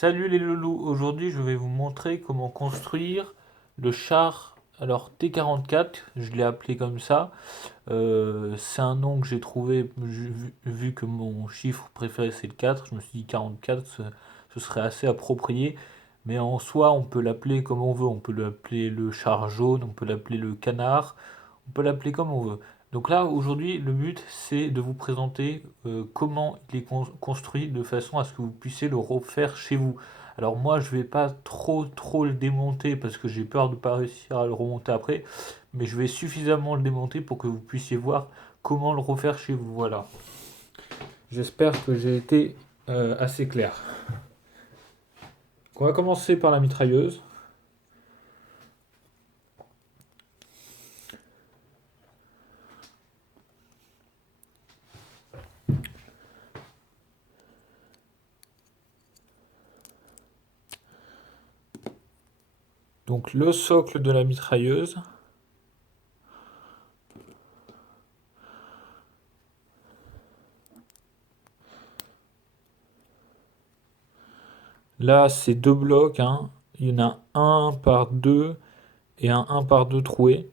Salut les loulous, aujourd'hui je vais vous montrer comment construire le char, alors T44, je l'ai appelé comme ça. C'est un nom que j'ai trouvé vu que mon chiffre préféré c'est le 4, je me suis dit 44 ce serait assez approprié, mais en soi on peut l'appeler comme on veut, on peut l'appeler le char jaune, on peut l'appeler le canard, on peut l'appeler comme on veut. Donc là, aujourd'hui, le but, c'est de vous présenter comment il est construit de façon à ce que vous puissiez le refaire chez vous. Alors moi, je vais pas trop le démonter parce que j'ai peur de ne pas réussir à le remonter après, mais je vais suffisamment le démonter pour que vous puissiez voir comment le refaire chez vous. Voilà. J'espère que j'ai été assez clair. On va commencer par la mitrailleuse. Donc le socle de la mitrailleuse. Là, c'est deux blocs, hein. Il y en a un par deux et un par deux troué.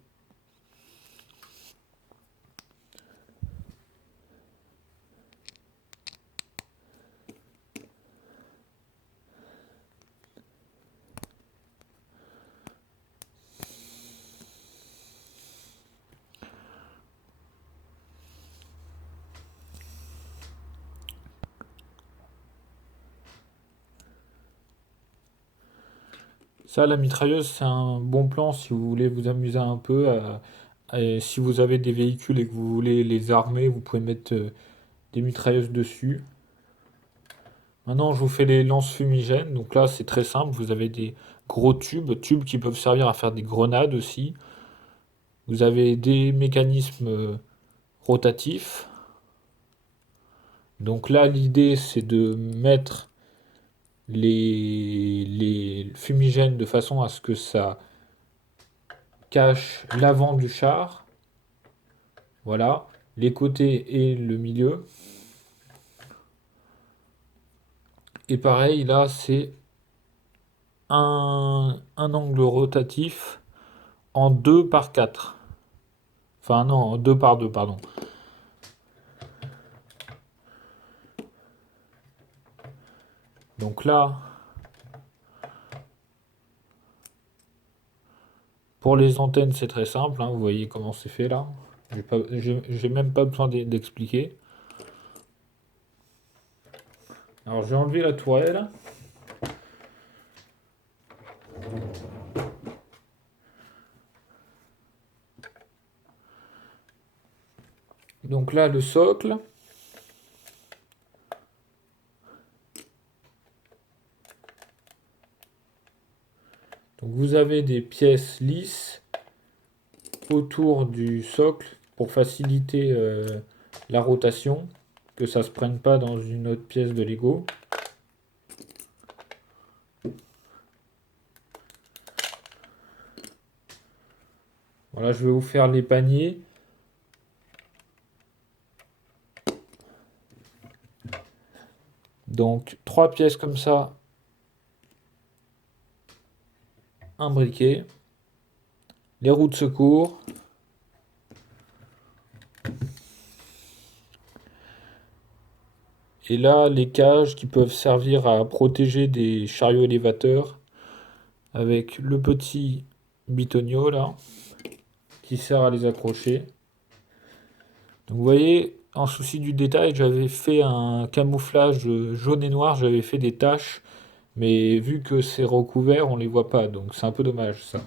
Ça, la mitrailleuse, c'est un bon plan si vous voulez vous amuser un peu. Et si vous avez des véhicules et que vous voulez les armer, vous pouvez mettre des mitrailleuses dessus. Maintenant, je vous fais les lances fumigènes. Donc là, c'est très simple. Vous avez des gros tubes qui peuvent servir à faire des grenades aussi. Vous avez des mécanismes rotatifs. Donc là, l'idée, c'est de mettre les fumigènes de façon à ce que ça cache l'avant du char. Voilà, les côtés et le milieu. Et pareil, là, c'est un angle rotatif en 2 par 4. Enfin, non, en 2 par 2, pardon. Donc là, pour les antennes, c'est très simple, hein, vous voyez comment c'est fait là. J'ai même pas besoin d'expliquer. Alors, j'ai enlevé la tourelle. Donc là, le socle. Donc vous avez des pièces lisses autour du socle pour faciliter la rotation, que ça se prenne pas dans une autre pièce de Lego. Voilà, je vais vous faire les paniers. Donc trois pièces comme ça, un briquet, les roues de secours, et là les cages qui peuvent servir à protéger des chariots élévateurs avec le petit bitonio là qui sert à les accrocher. Donc vous voyez, en souci du détail, j'avais fait un camouflage jaune et noir, j'avais fait des taches, mais vu que c'est recouvert, on les voit pas, donc c'est un peu dommage ça.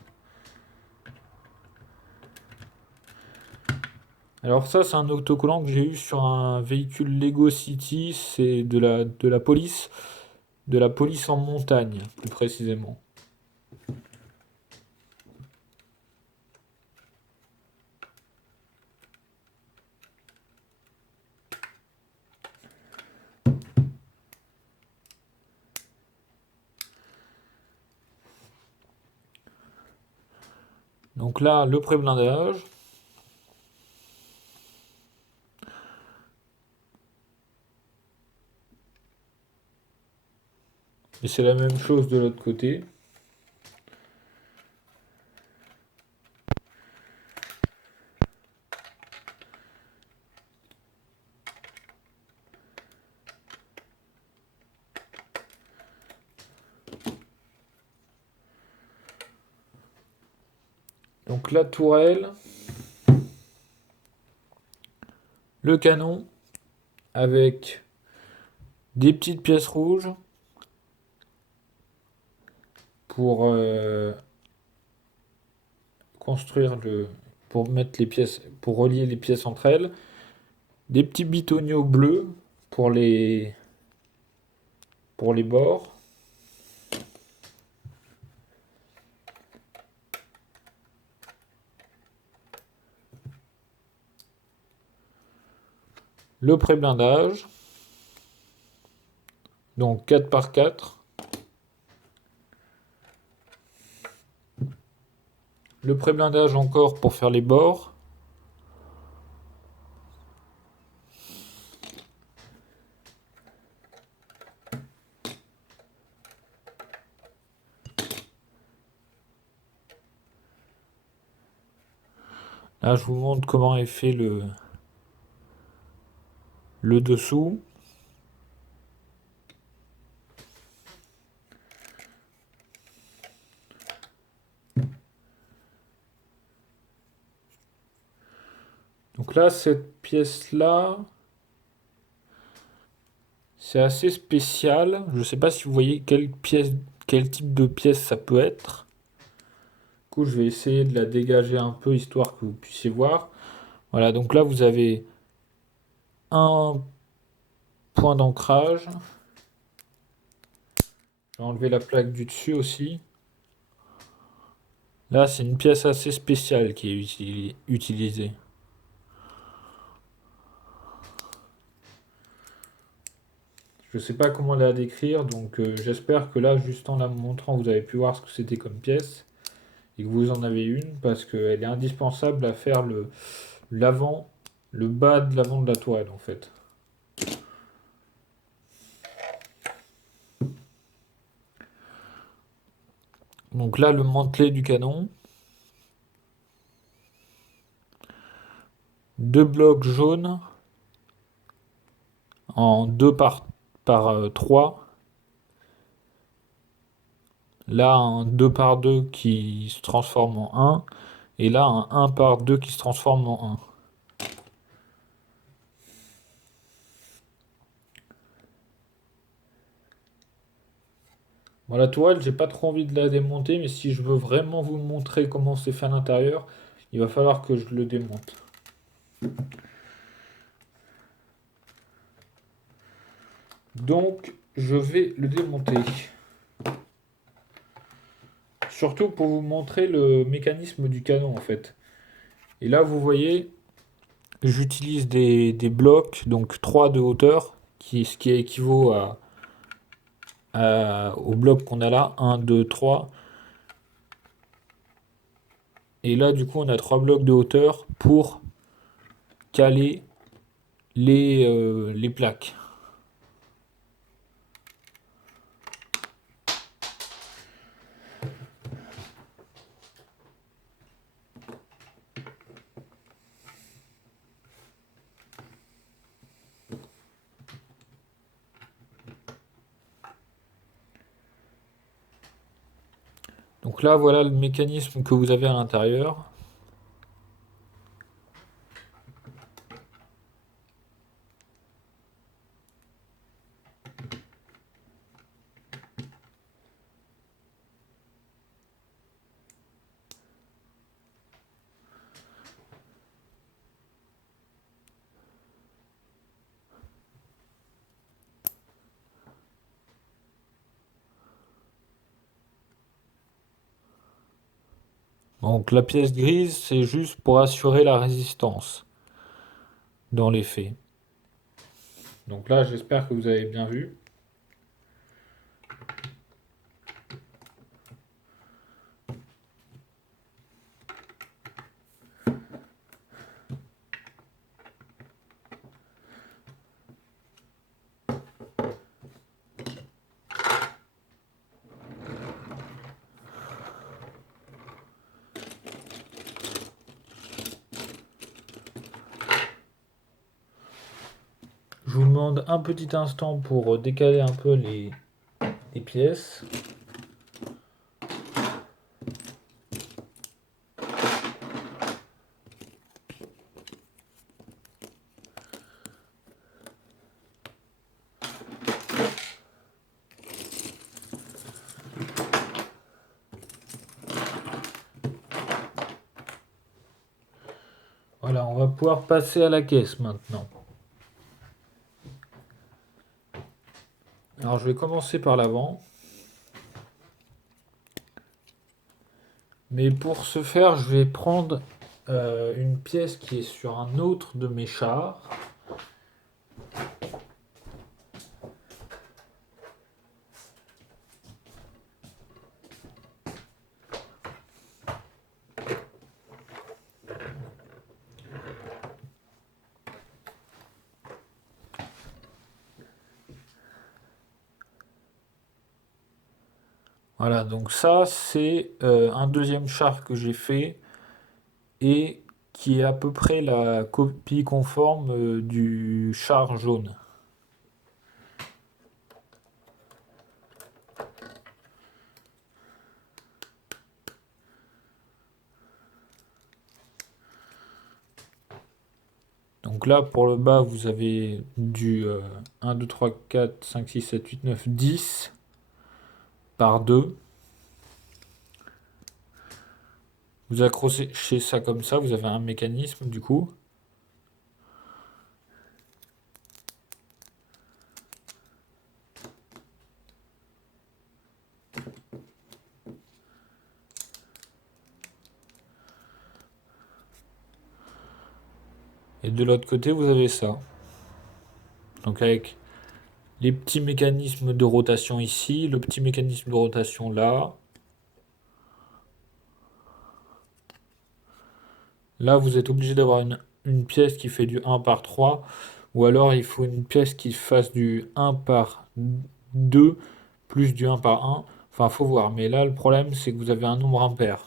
Alors ça, c'est un autocollant que j'ai eu sur un véhicule Lego City, c'est de la police en montagne, plus précisément. Donc là, le pré-blindage. Et c'est la même chose de l'autre côté. Donc la tourelle, le canon avec des petites pièces rouges pour construire pour mettre les pièces, pour relier les pièces entre elles, des petits bitonio bleus pour pour les bords, le pré-blindage, donc 4 par 4, le pré-blindage encore pour faire les bords, là je vous montre comment est fait le dessous. Donc là, cette pièce-là, c'est assez spécial. Je ne sais pas si vous voyez quel type de pièce ça peut être. Du coup, je vais essayer de la dégager un peu histoire que vous puissiez voir. Voilà, donc là, vous avez un point d'ancrage. Je vais enlever la plaque du dessus aussi. Là, c'est une pièce assez spéciale qui est utilisée. Je ne sais pas comment la décrire, donc j'espère que là, juste en la montrant, vous avez pu voir ce que c'était comme pièce et que vous en avez une parce qu'elle est indispensable à faire l'avant, le bas de l'avant de la toile en fait. Donc là, le mantelet du canon, deux blocs jaunes en 2 par 3. Là, un 2 par 2 qui se transforme en un. Et là, un 1 par 2 qui se transforme en un. Bon, la toile, j'ai pas trop envie de la démonter, mais si je veux vraiment vous montrer comment c'est fait à l'intérieur, il va falloir que je le démonte. Donc, je vais le démonter. Surtout pour vous montrer le mécanisme du canon en fait. Et là, vous voyez, j'utilise des blocs, donc 3 de hauteur, ce qui équivaut au bloc qu'on a là, un 2 trois. Et là, du coup, on a 3 blocs de hauteur pour caler les plaques. Donc là, voilà le mécanisme que vous avez à l'intérieur. Donc la pièce grise, c'est juste pour assurer la résistance dans les faits. Donc là, j'espère que vous avez bien vu. demande un petit instant pour décaler un peu les pièces. Voilà, on va pouvoir passer à la caisse maintenant. Alors je vais commencer par l'avant. Mais pour ce faire, je vais prendre une pièce qui est sur un autre de mes chars. Voilà, donc ça c'est un deuxième char que j'ai fait et qui est à peu près la copie conforme du char jaune. Donc là, pour le bas, vous avez du 1, 2, 3, 4, 5, 6, 7, 8, 9, 10 par 2. Vous accrochez ça comme ça, vous avez un mécanisme du coup. Et de l'autre côté, vous avez ça. Donc avec les petits mécanismes de rotation ici, le petit mécanisme de rotation là. Là, vous êtes obligé d'avoir une pièce qui fait du 1 par 3, ou alors il faut une pièce qui fasse du 1 par 2 plus du 1 par 1. Enfin, faut voir. Mais là, le problème, c'est que vous avez un nombre impair.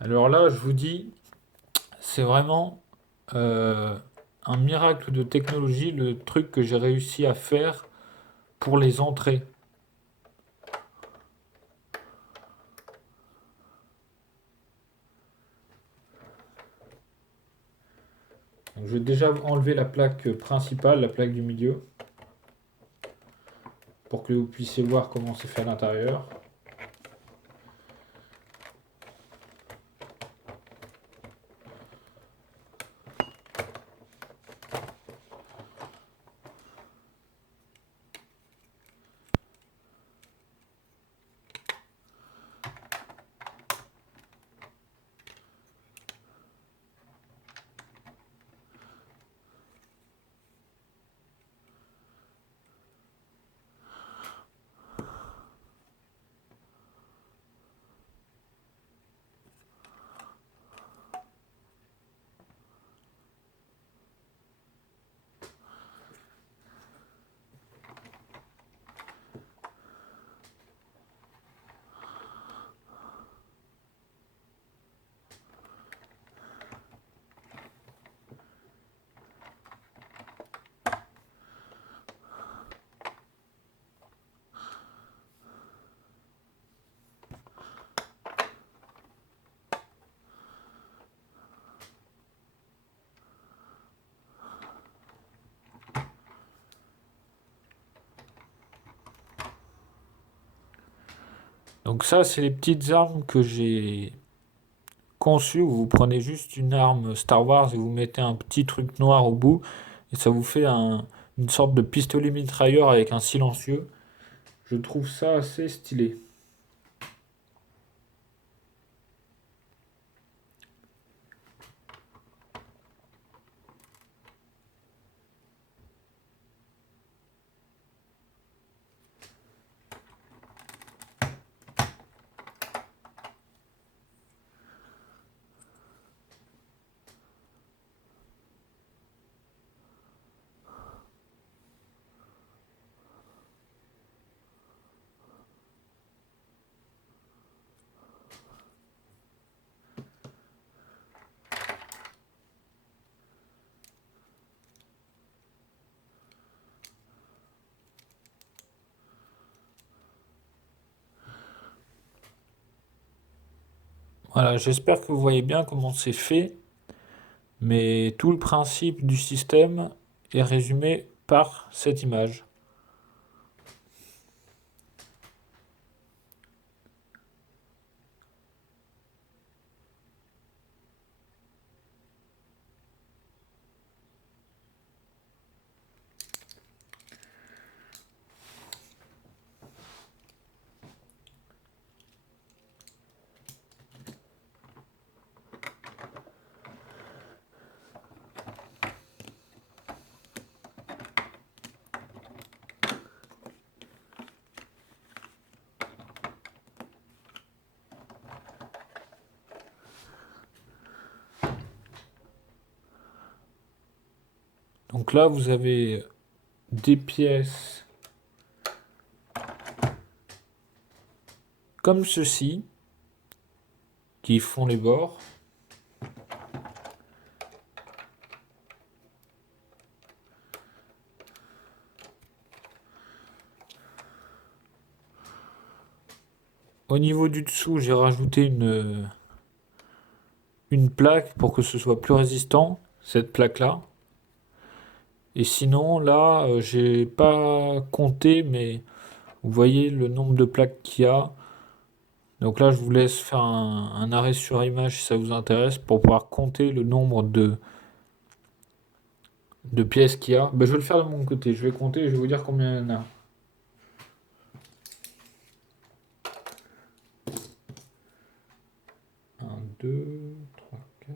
Alors là, je vous dis, c'est vraiment un miracle de technologie, le truc que j'ai réussi à faire pour les entrées. Donc, je vais déjà enlever la plaque principale, la plaque du milieu, pour que vous puissiez voir comment c'est fait à l'intérieur. Donc ça, c'est les petites armes que j'ai conçues. Vous prenez juste une arme Star Wars et vous mettez un petit truc noir au bout. Et ça vous fait une sorte de pistolet mitrailleur avec un silencieux. Je trouve ça assez stylé. Voilà, j'espère que vous voyez bien comment c'est fait, mais tout le principe du système est résumé par cette image. Donc là, vous avez des pièces comme ceci qui font les bords. Au niveau du dessous, j'ai rajouté une plaque pour que ce soit plus résistant, cette plaque-là. Et sinon, là, j'ai pas compté, mais vous voyez le nombre de plaques qu'il y a. Donc là, je vous laisse faire un arrêt sur image si ça vous intéresse pour pouvoir compter le nombre de pièces qu'il y a. Ben, je vais le faire de mon côté. Je vais compter et je vais vous dire combien il y en a. Un, 2, 3, 4.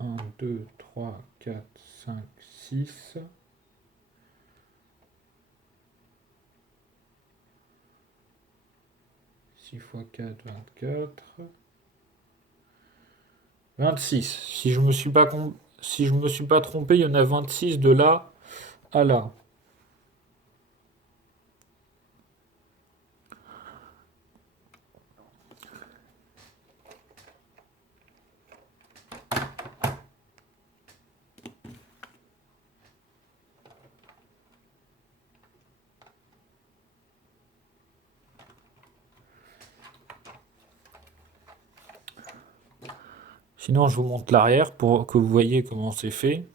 1, 2, 3, 4, 5, 6. 6 fois 4, 24. 26. Si je me suis pas trompé, il y en a 26 de là à là. Sinon, je vous montre l'arrière pour que vous voyez comment c'est fait.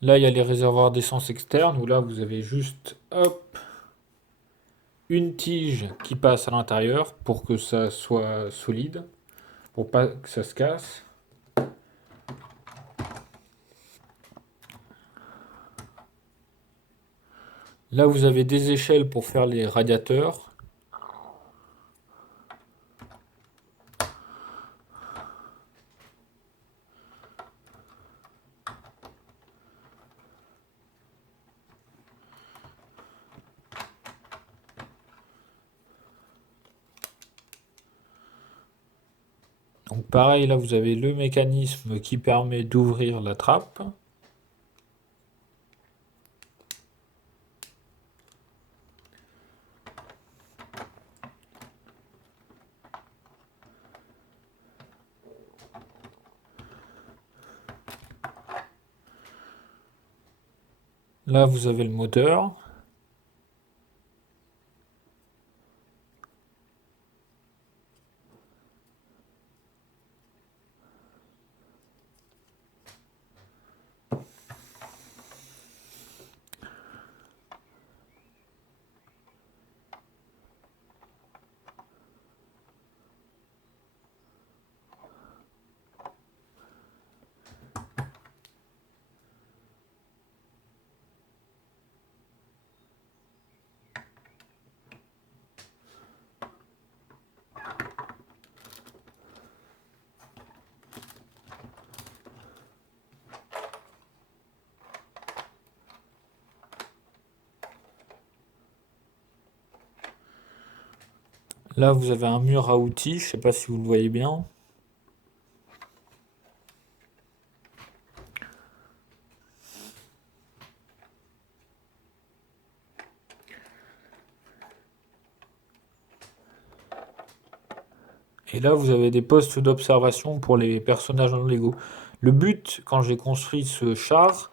Là, il y a les réservoirs d'essence externes où là, vous avez juste, hop, une tige qui passe à l'intérieur pour que ça soit solide, pour pas que ça se casse. Là, vous avez des échelles pour faire les radiateurs. Donc pareil, là, vous avez le mécanisme qui permet d'ouvrir la trappe. Là, vous avez le moteur. Là, vous avez un mur à outils, je sais pas si vous le voyez bien. Et là, vous avez des postes d'observation pour les personnages dans Lego. Le but, quand j'ai construit ce char,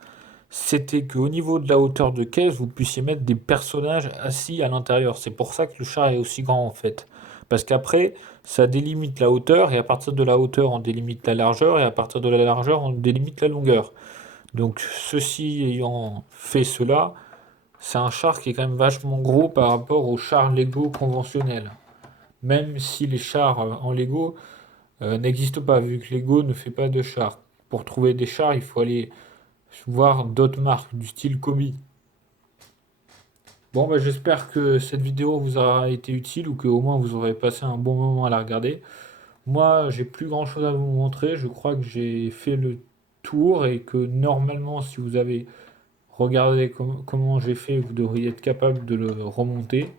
c'était qu'au niveau de la hauteur de caisse, vous puissiez mettre des personnages assis à l'intérieur. C'est pour ça que le char est aussi grand en fait. Parce qu'après, ça délimite la hauteur, et à partir de la hauteur, on délimite la largeur, et à partir de la largeur, on délimite la longueur. Donc, ceci ayant fait cela, c'est un char qui est quand même vachement gros par rapport aux chars Lego conventionnels. Même si les chars en Lego n'existent pas, vu que Lego ne fait pas de chars. Pour trouver des chars, il faut aller voir d'autres marques du style Kobe. Bon, bah, j'espère que cette vidéo vous aura été utile ou que au moins vous aurez passé un bon moment à la regarder. Moi, j'ai plus grand chose à vous montrer. Je crois que j'ai fait le tour et que normalement, si vous avez regardé comment j'ai fait, vous devriez être capable de le remonter.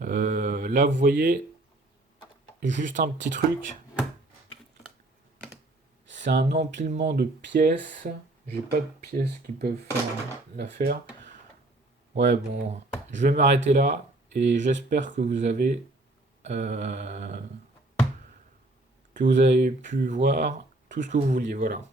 Là, vous voyez, juste un petit truc. C'est un empilement de pièces. J'ai pas de pièces qui peuvent faire l'affaire. Ouais, bon, je vais m'arrêter là et j'espère euh, que vous avez pu voir tout ce que vous vouliez. Voilà.